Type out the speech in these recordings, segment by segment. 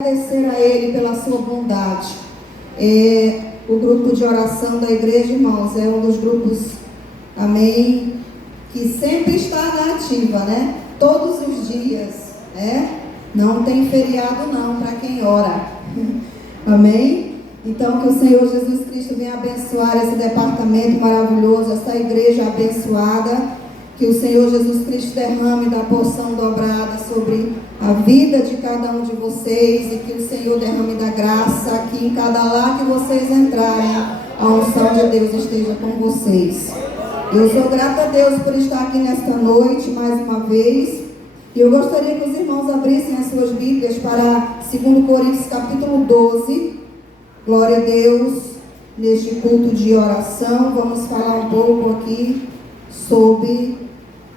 Agradecer a Ele pela sua bondade. O grupo de oração da igreja, irmãos, é um dos grupos, amém, que sempre está na ativa, né? Todos os dias, não tem feriado não para quem ora, amém? Então que o Senhor Jesus Cristo venha abençoar esse departamento maravilhoso, essa igreja abençoada, que o Senhor Jesus Cristo derrame da porção dobrada sobre a vida de cada um de vocês, e que o Senhor derrame da graça, que em cada lar que vocês entrarem, a unção de Deus esteja com vocês. Eu sou grata a Deus por estar aqui nesta noite, mais uma vez, e eu gostaria que os irmãos abrissem as suas Bíblias para 2 Coríntios capítulo 12, glória a Deus, neste culto de oração. Vamos falar um pouco aqui sobre,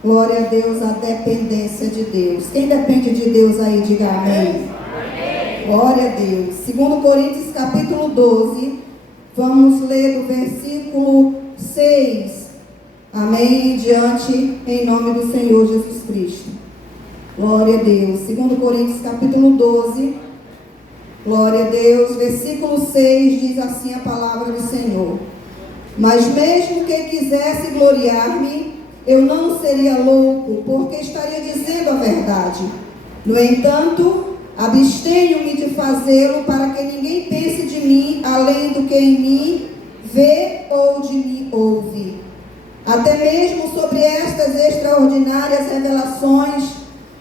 glória a Deus, a dependência de Deus. Quem depende de Deus aí, diga amém. Amém. Glória a Deus. 2 Coríntios capítulo 12, vamos ler do versículo 6, amém, em diante, em nome do Senhor Jesus Cristo. Glória a Deus. 2 Coríntios capítulo 12, glória a Deus, versículo 6, diz assim a palavra do Senhor: mas mesmo que quisesse gloriar-me, eu não seria louco, porque estaria dizendo a verdade. No entanto, abstenho-me de fazê-lo, para que ninguém pense de mim além do que em mim vê ou de mim ouve. Até mesmo sobre estas extraordinárias revelações,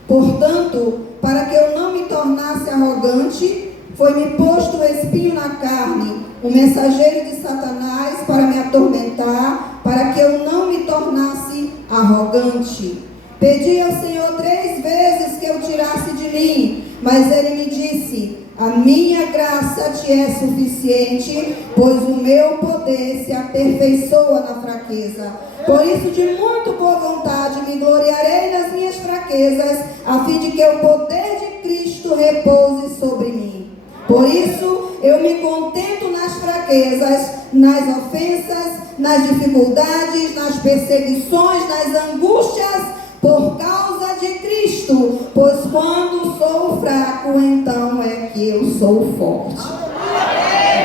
portanto, para que eu não me tornasse arrogante, foi-me posto o espinho na carne, o mensageiro de Satanás, para me atormentar, para que eu não me tornasse arrogante. Pedi ao Senhor 3 vezes que eu tirasse de mim, mas Ele me disse: a minha graça te é suficiente, pois o meu poder se aperfeiçoa na fraqueza. Por isso, de muito boa vontade, me gloriarei nas minhas fraquezas, a fim de que o poder de Cristo repouse sobre mim. Por isso, eu me contento nas fraquezas, nas ofensas, nas dificuldades, nas perseguições, nas angústias, por causa de Cristo. Pois quando sou fraco, então é que eu sou forte.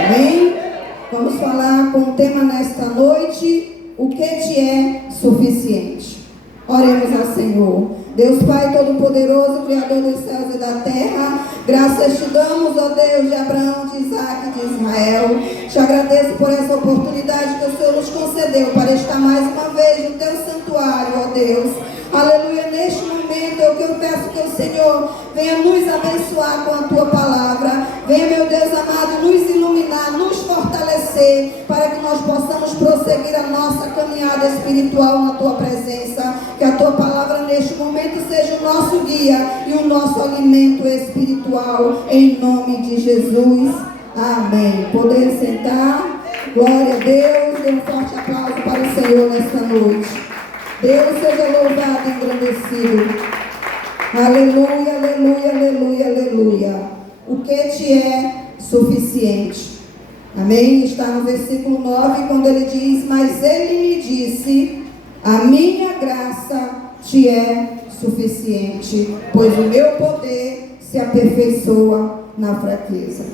Amém? Vamos falar com o tema nesta noite: o que te é suficiente. Oremos ao Senhor. Deus Pai Todo-Poderoso, Criador dos céus e da terra, graças te damos, ó Deus, de Abraão, de Isaac e de Israel. Te agradeço por essa oportunidade que o Senhor nos concedeu para estar mais uma vez no teu santuário, ó Deus. Aleluia. Neste momento eu peço que o Senhor venha nos abençoar com a tua palavra. Venha, meu Deus amado, nos iluminar, nos fortalecer, para que nós possamos prosseguir a nossa caminhada espiritual na tua presença. Que a tua palavra neste momento seja o nosso guia e o nosso alimento espiritual, em nome de Jesus. Amém. Poder sentar. Glória a Deus. Dê um forte aplauso para o Senhor nesta noite. Deus seja louvado e engrandecido. Aleluia, aleluia, aleluia, aleluia. O que te é suficiente? Amém? Está no versículo 9, quando ele diz: mas ele me disse, a minha graça te é suficiente, pois o meu poder se aperfeiçoa na fraqueza.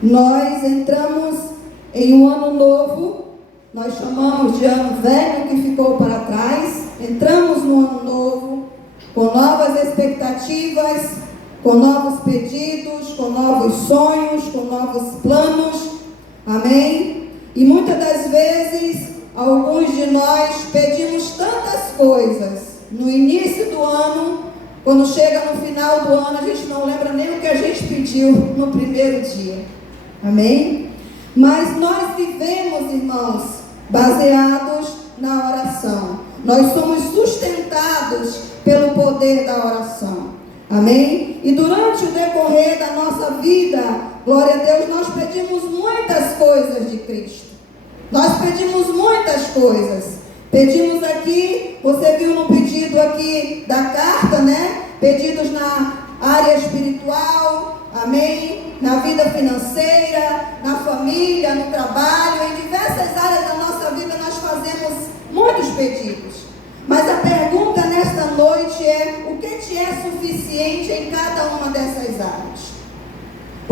Nós entramos em um ano novo. Nós chamamos de ano velho que ficou para trás. Entramos no ano novo, com novas expectativas, com novos pedidos, com novos sonhos, com novos planos. Amém? E muitas das vezes, alguns de nós pedimos tantas coisas no início do ano, quando chega no final do ano, a gente não lembra nem o que a gente pediu no primeiro dia. Amém? Mas nós vivemos, irmãos, baseados na oração. Nós somos sustentados pelo poder da oração. Amém? E durante o decorrer da nossa vida, glória a Deus, nós pedimos muitas coisas de Cristo. Nós pedimos muitas coisas. Pedimos aqui, você viu no pedido aqui da carta, né? Pedidos na área espiritual, amém? Na vida financeira, na família, no trabalho, em diversas áreas da nossa vida nós fazemos muitos pedidos. Mas a pergunta nesta noite é: o que te é suficiente em cada uma dessas áreas?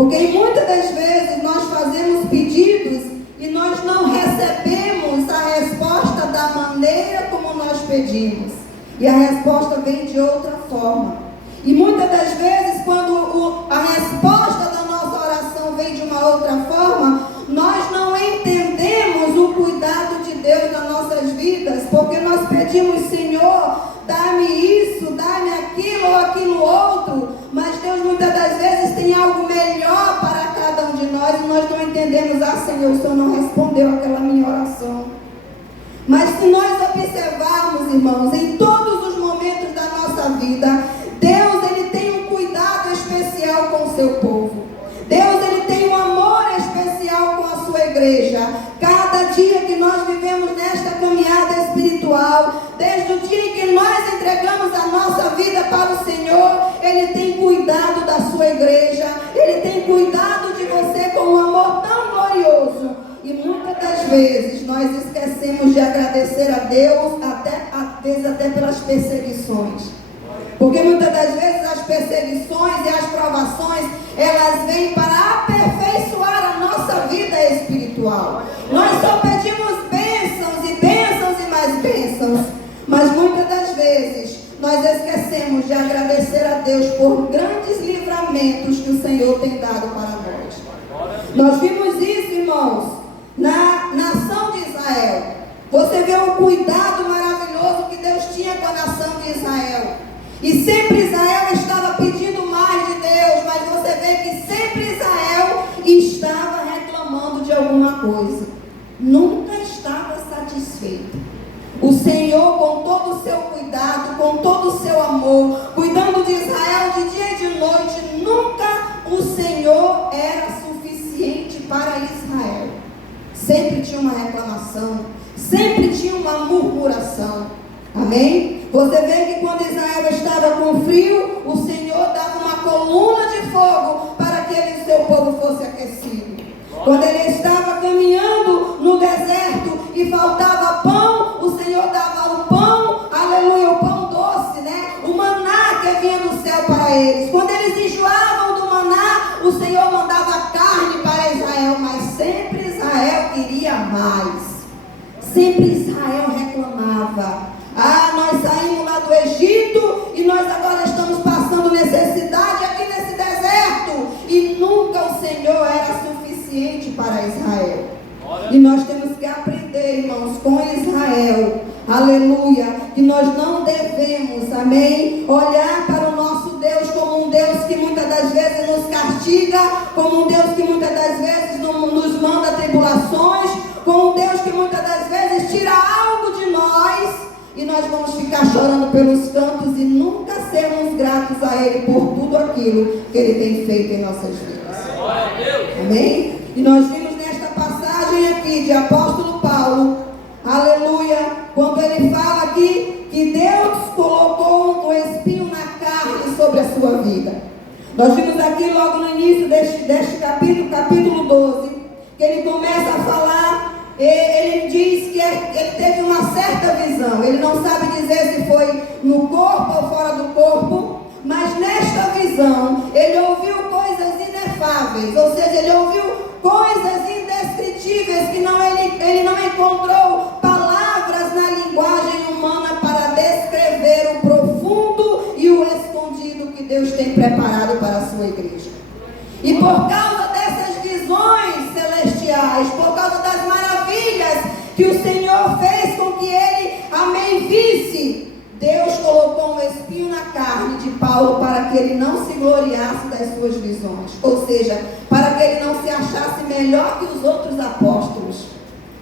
Porque muitas das vezes nós fazemos pedidos e nós não recebemos a resposta da maneira como nós pedimos. E a resposta vem de outra forma. E muitas das vezes, quando a resposta da nossa oração vem de uma outra forma, nós não entendemos o cuidado de Deus nas nossas vidas, porque nós pedimos: Senhor, dá-me isso, dá-me aquilo ou aquilo outro, mas Deus muitas das vezes tem algo melhor para cada um de nós e nós não entendemos: ah, Senhor, o Senhor não respondeu aquela minha oração. Mas se nós observarmos, irmãos, em todos os momentos da nossa vida, Deus, Ele tem um cuidado especial com o seu povo. Deus, Ele tem um amor especial com a sua igreja. Cada dia que nós vivemos nesta caminhada espiritual, desde o dia em que nós entregamos a nossa vida para o Senhor, Ele tem cuidado da sua igreja. Ele tem cuidado de você com um amor tão glorioso. E muitas das vezes nós esquecemos de agradecer a Deus, às vezes até pelas perseguições. Porque muitas das vezes as perseguições e as provações, elas vêm para aperfeiçoar a nossa vida espiritual. Nós só pedimos bênçãos e mais bênçãos. Mas muitas das vezes nós esquecemos de agradecer a Deus por grandes livramentos que o Senhor tem dado para nós. Nós vimos isso, irmãos, na nação de Israel. Você vê o cuidado maravilhoso que Deus tinha com a nação de Israel. E sempre Israel estava pedindo mais de Deus, mas você vê que sempre Israel estava reclamando de alguma coisa. Nunca estava satisfeito. O Senhor, com todo o seu cuidado, com todo o seu amor, cuidando de Israel de dia e de noite, nunca o Senhor era suficiente para Israel. Sempre tinha uma reclamação, sempre tinha uma murmuração. Amém? Você vê que quando Israel estava com frio, o Senhor dava uma coluna de fogo para que ele e seu povo fosse aquecido. Quando ele estava caminhando no deserto e faltava pão, o Senhor dava o pão, aleluia, o pão doce, né? O maná que vinha do céu para eles. Quando eles enjoavam do maná, o Senhor mandava carne para Israel, mas sempre Israel queria mais. Sempre Israel reclamava. Ah, nós saímos lá do Egito e nós agora estamos passando necessidade aqui nesse deserto. E nunca o Senhor era suficiente para Israel. E nós temos que aprender, irmãos, com Israel, aleluia, que nós não devemos, amém, olhar para o nosso Deus como um Deus que muitas das vezes nos castiga, como um Deus que muitas das vezes nos manda tribulações, como um Deus que muitas das vezes tira algo de nós. E nós vamos ficar chorando pelos cantos e nunca sermos gratos a Ele por tudo aquilo que Ele tem feito em nossas vidas. Amém? E nós vimos nesta passagem aqui de apóstolo Paulo, aleluia, quando ele fala aqui que Deus colocou um espinho na carne sobre a sua vida. Nós vimos aqui logo no início deste capítulo, capítulo 12, que ele começa a falar. Ele diz que ele teve uma certa visão. Ele não sabe dizer se foi no corpo ou fora do corpo, mas nesta visão ele ouviu coisas inefáveis, ou seja, ele ouviu coisas indescritíveis que ele não encontrou palavras na linguagem humana para descrever o profundo e o escondido que Deus tem preparado para a sua igreja. E por causa dessas visões celestiais, por causa das maravilhas que o Senhor fez com que ele, amém, visse, Deus colocou um espinho na carne de Paulo para que ele não se gloriasse das suas visões. Ou seja, para que ele não se achasse melhor que os outros apóstolos.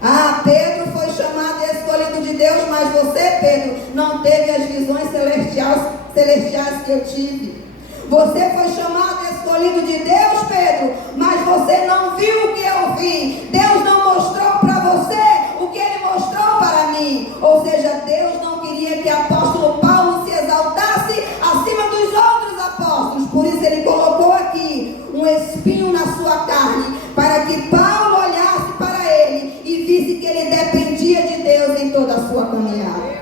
Ah, Pedro foi chamado e escolhido de Deus, mas você, Pedro, não teve as visões celestiais que eu tive. Você foi chamado e escolhido de Deus, Pedro, mas você não viu o que eu vi. Deus não mostrou para você o que Ele mostrou para mim. Ou seja, Deus não queria que o apóstolo Paulo se exaltasse acima dos outros apóstolos. Por isso Ele colocou aqui um espinho na sua carne, para que Paulo olhasse para ele e visse que ele dependia de Deus em toda a sua caminhada.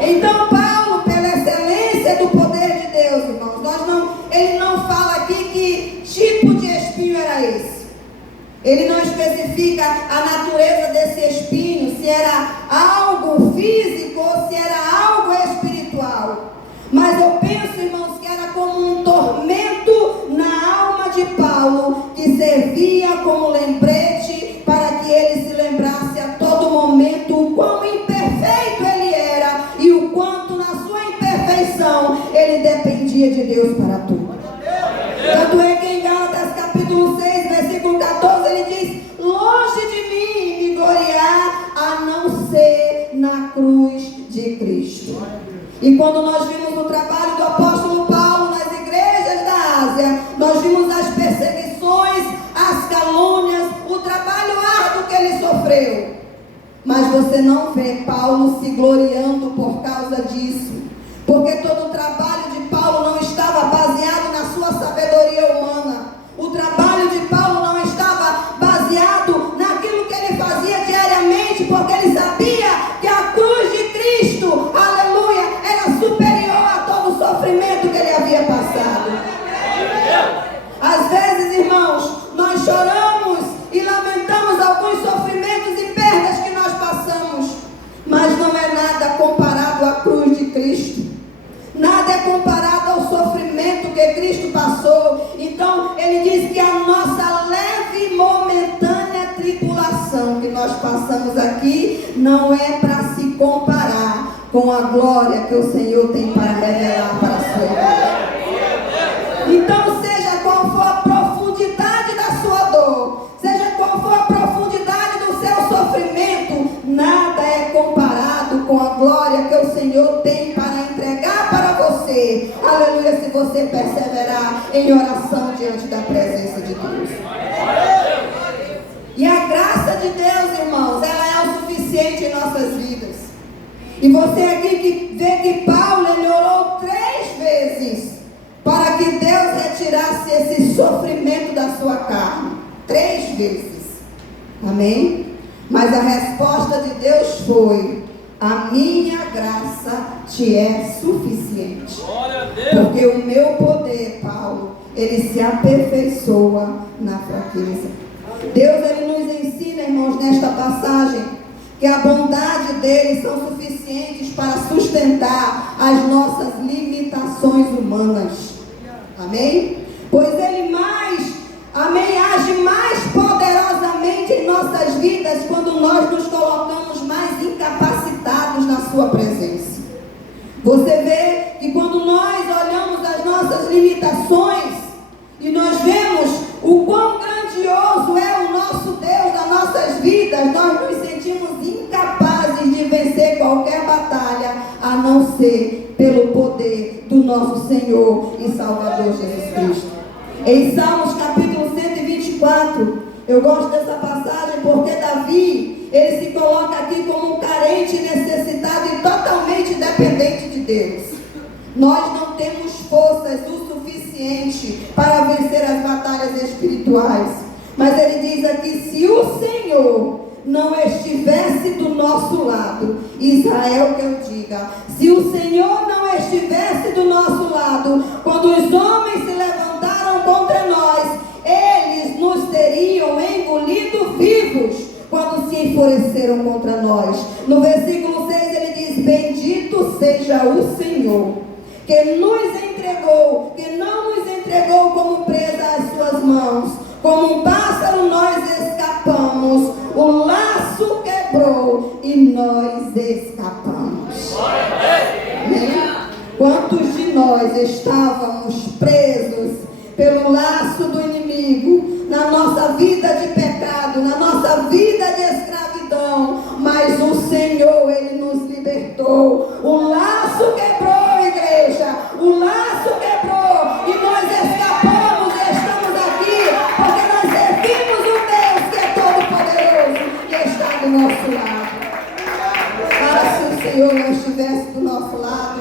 Então Paulo, pela excelência do poder de Deus, irmãos, ele não fala aqui que era esse. Ele não especifica a natureza desse espinho, se era algo físico ou se era algo espiritual. Mas eu penso, irmãos, que era como um tormento na alma de Paulo, que servia como lembrete para que ele se lembrasse a todo momento o quão imperfeito ele era e o quanto na sua imperfeição ele dependia de Deus para tudo. Tanto é que em Gálatas capítulo 6, versículo 14, ele diz: longe de mim me gloriar a não ser na cruz de Cristo. E quando nós vimos o trabalho do apóstolo Paulo nas igrejas da Ásia, nós vimos as perseguições, as calúnias, o trabalho árduo que ele sofreu. Mas você não vê Paulo se gloriando por causa disso, porque todo o trabalho de Paulo não estava baseado na sua sabedoria humana. O trabalho de Paulo não estava baseado naquilo que ele fazia diariamente, porque ele sabia que a cruz de Cristo, aleluia, era superior a todo o sofrimento que ele havia passado. Às vezes, irmãos, nós choramos e lamentamos alguns sofrimentos e perdas que nós passamos, mas não é nada comparado à cruz de Cristo. Nada é comparado ao sofrimento que Cristo passou. Então, ele diz que a nossa leve e momentânea tribulação que nós passamos aqui não é para se comparar com a glória que o Senhor tem para revelar para a sua igreja. Então, seja qual for a profundidade da sua dor, seja qual for a profundidade do seu sofrimento, nada é comparado com a glória que o Senhor tem para entregar para você. Aleluia, se você perseverar em oração diante da presença de Deus. E a graça de Deus, irmãos, ela é o suficiente em nossas vidas. E você aqui que vê que Paulo, ele orou 3 vezes para que Deus retirasse esse sofrimento da sua carne. 3 vezes. Amém? Mas a resposta de Deus foi: a minha graça te é suficiente. Porque o meu poder, Paulo, ele se aperfeiçoa na fraqueza. Deus, ele nos ensina, irmãos, nesta passagem, que a bondade dele são suficientes para sustentar as nossas limitações humanas. Amém? Pois ele age mais poderosamente em nossas vidas quando nós nos colocamos mais incapacitados na sua presença. Você vê que quando nós olhamos as nossas limitações e nós vemos o quão grandioso é o nosso Deus nas nossas vidas, nós nos sentimos incapazes de vencer qualquer batalha, a não ser pelo poder do nosso Senhor e Salvador Jesus Cristo. Em Salmos capítulo 124, eu gosto dessa passagem porque Davi, ele se coloca aqui como um carente, necessitado e totalmente dependente de Deus. Nós não temos forças o suficiente para vencer as batalhas espirituais. Mas ele diz aqui: se o Senhor não estivesse do nosso lado, Israel que eu diga, se o Senhor não estivesse do nosso lado, quando os homens se levantaram contra nós, eles nos teriam engolido vivos quando se enfureceram contra nós. No versículo 6 ele diz: bendito seja o Senhor, que nos entregou, que não nos entregou como presa às suas mãos. Como um pássaro nós escapamos, o laço quebrou e nós escapamos. Amém? Quantos de nós estávamos presos pelo laço do inimigo, na nossa vida de pecado, na nossa vida de escravidão, mas o Senhor, ele nos libertou. O laço quebrou, igreja, o laço quebrou e nós escapamos e estamos aqui porque nós servimos um Deus que é todo-poderoso e está do nosso lado. Ah, se o Senhor não estivesse do nosso lado,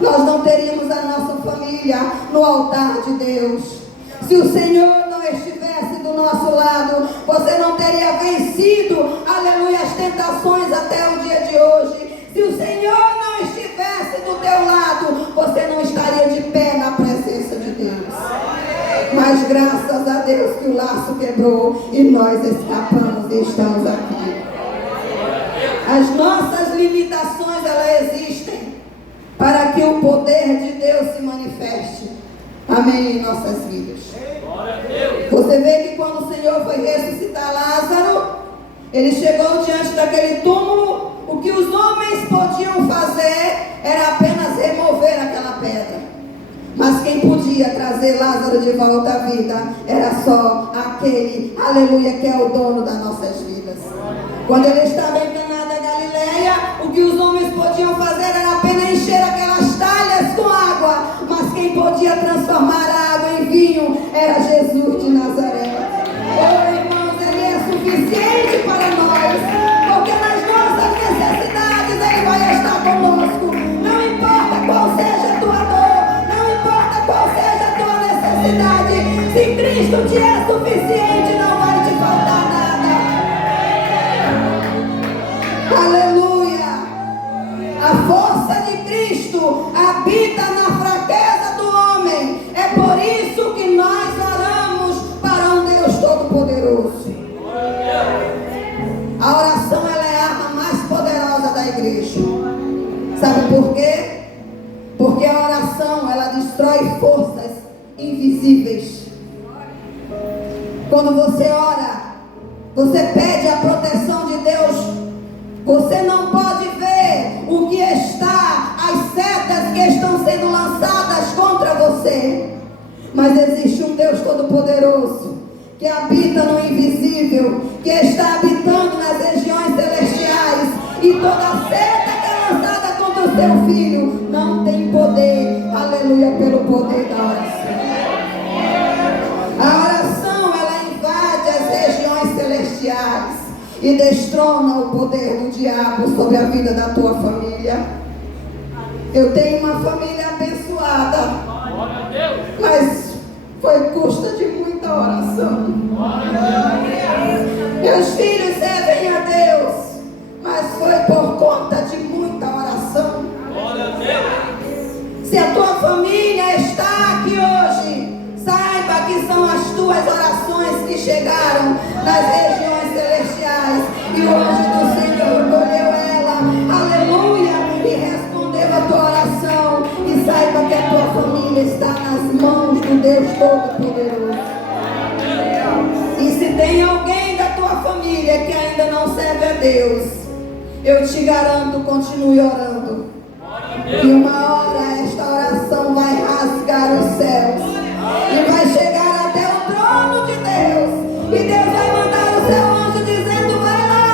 nós não teríamos a nossa família no altar de Deus. Se o Senhor não estivesse do nosso lado, você não teria vencido, aleluia, as tentações até o dia de hoje. Se o Senhor não estivesse do teu lado, você não estaria de pé na presença de Deus. Mas Mas graças a Deus que o laço quebrou e nós escapamos e estamos aqui. As nossas limitações, elas existem para que o poder de Deus se manifeste. Amém, em nossas vidas. Você vê que quando o Senhor foi ressuscitar Lázaro, ele chegou diante daquele túmulo. O que os homens podiam fazer era apenas remover aquela pedra. Mas quem podia trazer Lázaro de volta à vida era só aquele, aleluia, que é o dono das nossas vidas. Quando ele estava em Caná da Galileia, o que os homens podiam fazer era apenas encher aquelas talhas com água. Mas quem podia transformar a água em vinho era Jesus de Nazaré. Oh, irmãos, ele é suficiente para nós, porque nas nossas necessidades ele vai estar conosco. Não importa qual seja a tua dor, não importa qual seja a tua necessidade, se Cristo te é suficiente, não vai te faltar nada. Aleluia! A força de Cristo habita na fraqueza do homem. É por isso que nós oramos para um Deus Todo-Poderoso. A oração, ela é a arma mais poderosa da igreja. Sabe por quê? Porque a oração, ela destrói forças invisíveis. Quando você ora, você pede a proteção de Deus. Você não pode ver o que está, as setas que estão sendo lançadas contra você. Mas existe um Deus Todo-Poderoso que habita no invisível, que está habitando nas regiões celestiais. E toda seta que é lançada contra o seu filho não tem poder, aleluia, pelo poder da oração. A oração, ela invade as regiões celestiais e destrona o poder do diabo sobre a vida da tua família. Eu tenho uma família abençoada, mas foi custa de muita oração. Meus filhos servem a Deus, mas foi por conta de muita oração. Se a tua família está aqui hoje, saiba que são as tuas orações que chegaram nas regiões celestiais. E o anjo do Senhor colheu ela, aleluia, e respondeu a tua oração. E saiba que a tua família está nas mãos do Deus Todo-Poderoso. E se tem alguém da tua família que ainda não serve a Deus, eu te garanto, continue orando. E uma hora esta oração vai rasgar os céus e vai chegar até o trono de Deus. E Deus vai mandar o seu anjo dizendo: vai lá,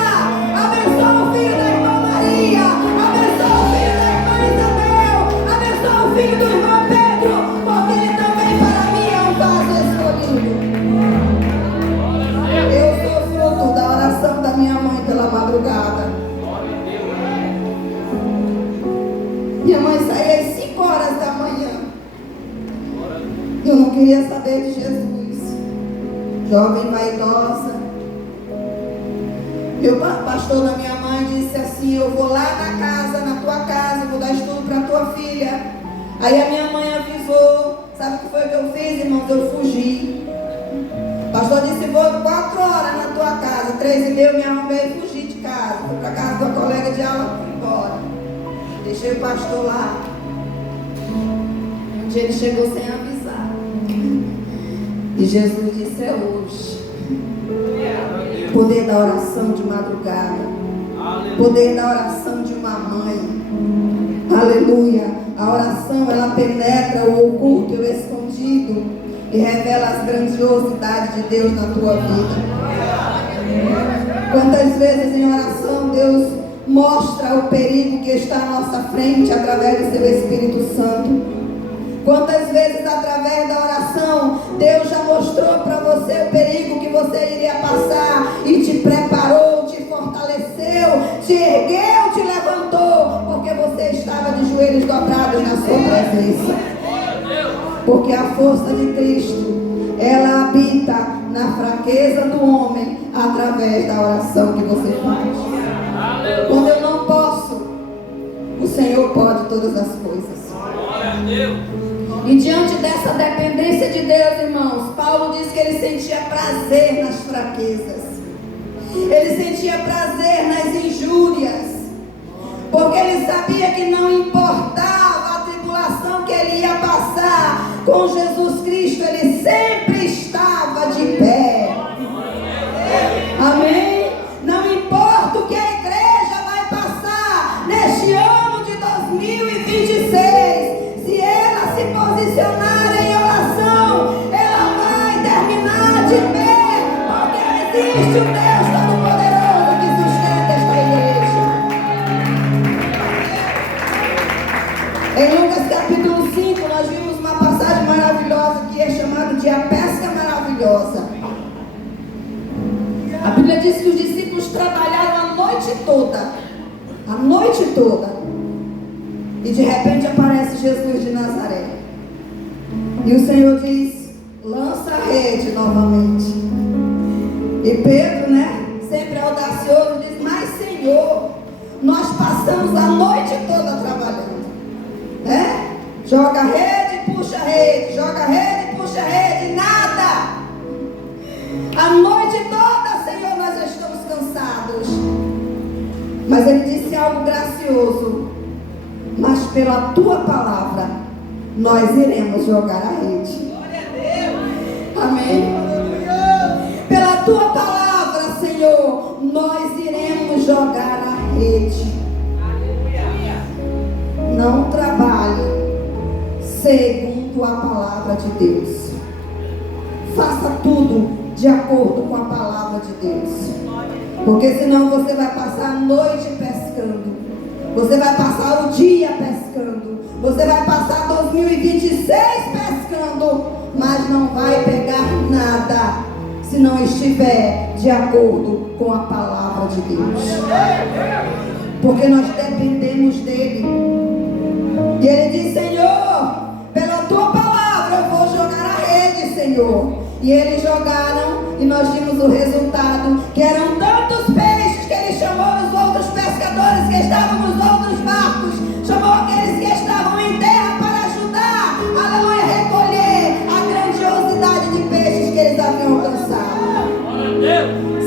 abençoa o filho da irmã Maria, abençoa o filho da irmã Isabel, abençoa o filho do irmão Pedro, porque ele também para mim é um vaso escolhido. Eu sou fruto da oração da minha mãe pela madrugada. Minha mãe saía às 5 horas da manhã. Eu não queria saber de Jesus. Jovem vaidosa. Meu pastor da minha mãe disse assim: eu vou lá na casa, na tua casa, vou dar estudo para tua filha. Aí a minha mãe avisou. Sabe o que foi que eu fiz, irmãos? Eu fugi. O pastor disse: vou 4 horas na tua casa. 3h30 eu me arrumei e fugi de casa. Fui para casa de uma colega de aula e fui embora. Deixei o pastor lá. Um dia ele chegou sem avisar. E Jesus disse: é hoje. Poder da oração de madrugada. Poder da oração de uma mãe. Aleluia. A oração, ela penetra o oculto e o escondido e revela as grandiosidades de Deus na tua vida. Quantas vezes em oração Deus mostra o perigo que está à nossa frente através do seu Espírito Santo. Quantas vezes através da oração Deus já mostrou para você o perigo que você iria passar e te preparou, te fortaleceu, te ergueu, te levantou, porque você estava de joelhos dobrados na sua presença. Porque a força de Cristo, ela habita na fraqueza do homem através da oração que você faz. Quando eu não posso, o Senhor pode todas as coisas. E diante dessa dependência de Deus, irmãos, Paulo diz que ele sentia prazer nas fraquezas. Ele sentia prazer nas injúrias. Porque ele sabia que não importava a tribulação que ele ia passar, com Jesus Cristo ele sempre estava de pé. Amém? Não importa o que a igreja vai passar neste ano de 2026, se ela se posicionar em oração, ela vai terminar de pé, porque existe um Deus Todo-Poderoso que sustenta esta igreja. Em Lucas capítulo 5, nós vimos uma passagem maravilhosa que é chamada de a pesca maravilhosa. A Bíblia diz que os discípulos trabalharam a noite toda, e de repente aparece Jesus de Nazaré, e o Senhor diz: lança a rede novamente. E Pedro, sempre audacioso, diz: mas Senhor, nós passamos a noite toda trabalhando, joga a rede, puxa a rede, joga a rede, puxa a rede, nada. A noite toda, Senhor, nós já estamos cansados. Mas ele disse algo gracioso: mas pela tua palavra nós iremos jogar a rede. Amém? Pela tua palavra, Senhor, nós iremos jogar a rede. Não trabalhe segundo a palavra de Deus. Faça tudo de acordo com a palavra de Deus. Porque senão você vai passar a noite pescando. Você vai passar o dia pescando. Você vai passar 2026 pescando. Mas não vai pegar nada se não estiver de acordo com a palavra de Deus. Porque nós dependemos dele. E ele diz: Senhor, pela tua palavra eu vou jogar a rede, Senhor. E eles jogaram, e nós vimos o resultado, que eram tantos peixes que ele chamou os outros pescadores que estavam nos outros barcos, chamou aqueles que estavam em terra para ajudar, aleluia, recolher a grandiosidade de peixes que eles haviam alcançado.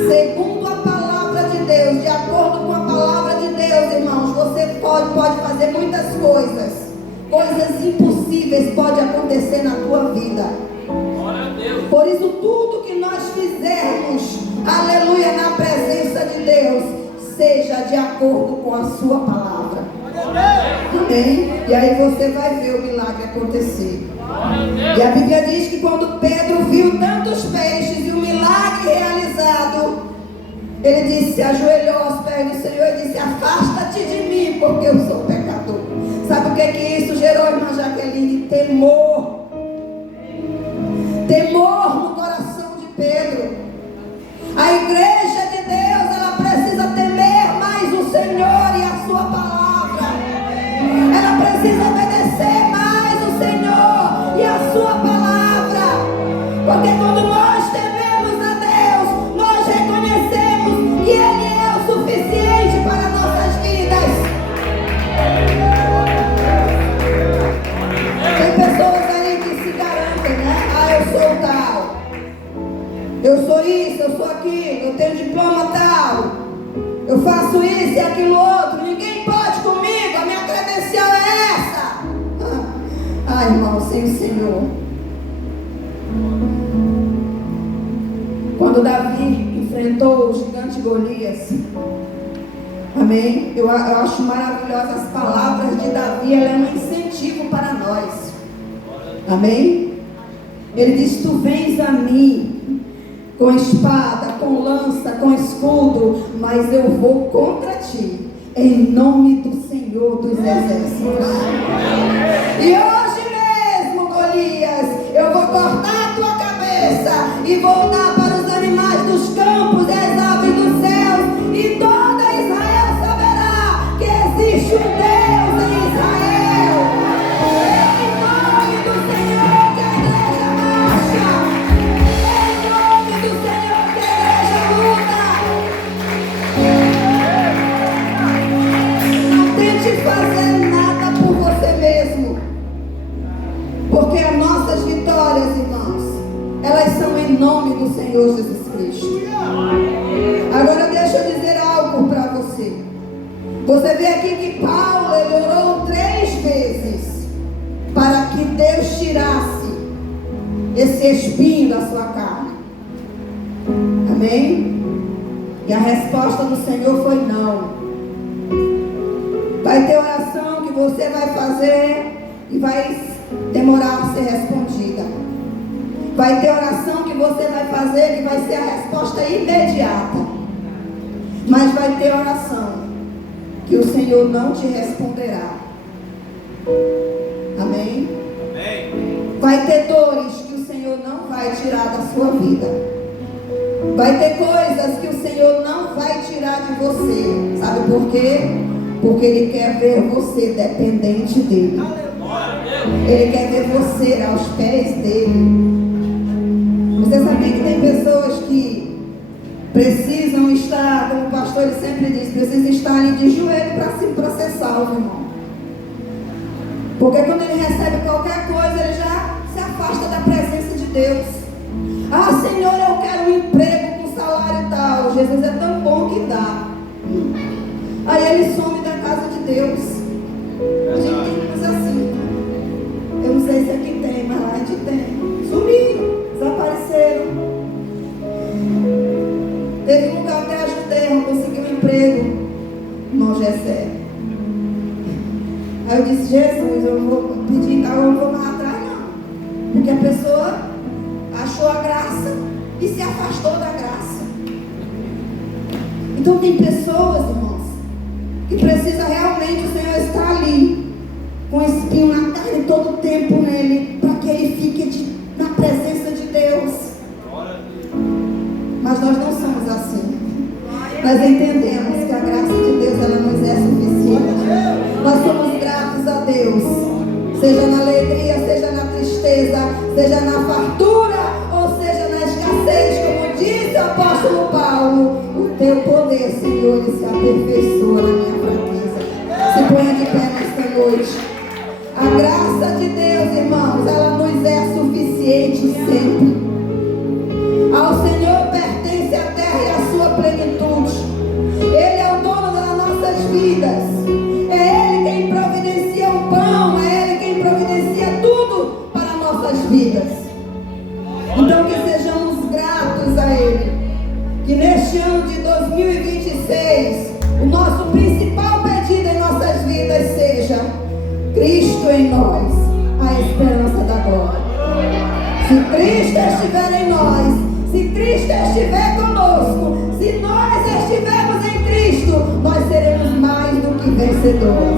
Segundo a palavra de Deus, de acordo com a palavra de Deus, irmãos, você pode fazer muitas coisas. Coisas impossíveis podem acontecer na tua vida. Por isso, tudo que nós fizermos, aleluia, na presença de Deus, seja de acordo com a sua palavra. Amém? E aí você vai ver o milagre acontecer. E a Bíblia diz que quando Pedro viu tantos peixes e o milagre realizado, ele disse, se ajoelhou aos pés do Senhor e disse: afasta-te de mim, porque eu sou pecador. Sabe o que isso gerou, irmã Jaqueline? Temor. Temor no coração de Pedro. A igreja de Deus, ela precisa temer mais o Senhor e a sua palavra. Ela precisa obedecer mais o Senhor e a sua palavra. Porque quando nós tememos a Deus, nós reconhecemos que Ele é o suficiente para nossas vidas. Tem pessoas aí que se garantem, eu sou tal, eu sou isso, eu sou aquilo, eu tenho diploma tal, eu faço isso e aquilo outro, ninguém pode comigo, a minha credencial é essa. Irmão, sem o Senhor. Quando Davi enfrentou o gigante Golias, amém? Eu acho maravilhosas as palavras de Davi, ela é um incentivo para nós. Amém? Ele diz: tu vens a mim com espada, com lança, com escudo, mas eu vou contra ti, em nome do Senhor dos Exércitos. E hoje mesmo, Golias, eu vou cortar a tua cabeça e vou dar para os animais dos campos e as aves dos céus, e toda Israel saberá que existe um Deus em Israel. Em nome do Senhor que a igreja marcha, em nome do Senhor que a igreja luta. Não tente fazer nada por você mesmo, porque em nome do Senhor Jesus Cristo. Agora deixa eu dizer algo para você. Você vê aqui que Paulo, ele orou 3 vezes para que Deus tirasse esse espinho da sua carne. Amém? E a resposta do Senhor foi não. Vai ter oração que você vai fazer e vai demorar a ser respondida. Vai ter oração que você vai fazer que vai ser a resposta imediata. Mas vai ter oração que o Senhor não te responderá. Amém? Amém. Vai ter dores que o Senhor não vai tirar da sua vida. Vai ter coisas que o Senhor não vai tirar de você. Sabe por quê? Porque Ele quer ver você dependente dEle. Ele quer ver você aos pés dEle. Você sabia que tem pessoas que precisam estar, como o pastor ele sempre diz, precisam estar ali de joelho para se processar, irmão. Porque quando ele recebe qualquer coisa, ele já se afasta da presença de Deus. Ah, Senhor, eu quero um emprego com salário e tal. Jesus é tão bom que dá. Aí ele some da casa de Deus. A gente tem coisa assim. Eu não sei se aqui tem, mas lá a gente tem. Sumiram, desapareceram. Teve um lugar que eu ajudei, eu consegui um emprego. Irmão Gessé. Aí eu disse, Jesus, eu vou pedir, então eu não vou mais atrás não. Porque a pessoa achou a graça e se afastou da graça. Então tem pessoas, irmãos, que precisa realmente o Senhor estar ali, com espinho na carne todo o tempo nele, para que ele fique na presença de Deus. Mas nós não somos assim. Nós entendemos que a graça de Deus ela nos é suficiente. Nós somos gratos a Deus, seja na alegria, seja na tristeza, seja na fartura ou seja na escassez, como disse o apóstolo Paulo. O teu poder, Senhor, ele se aperfeiçoa na minha fraqueza. Se ponha de pé nesta noite. A graça de Deus, irmãos, ela nos é suficiente sempre. Ao Senhor pertence a terra e a sua plenitude. Ele é o dono das nossas vidas. É Ele quem providencia o pão. É Ele quem providencia tudo para nossas vidas. Então que sejamos gratos a Ele. Que neste ano de 2026 o nosso principal pedido em nossas vidas seja Cristo em nós, a esperança da glória. Se Cristo estiver em nós, se Cristo estiver conosco, se nós estivermos em Cristo, nós seremos mais do que vencedores.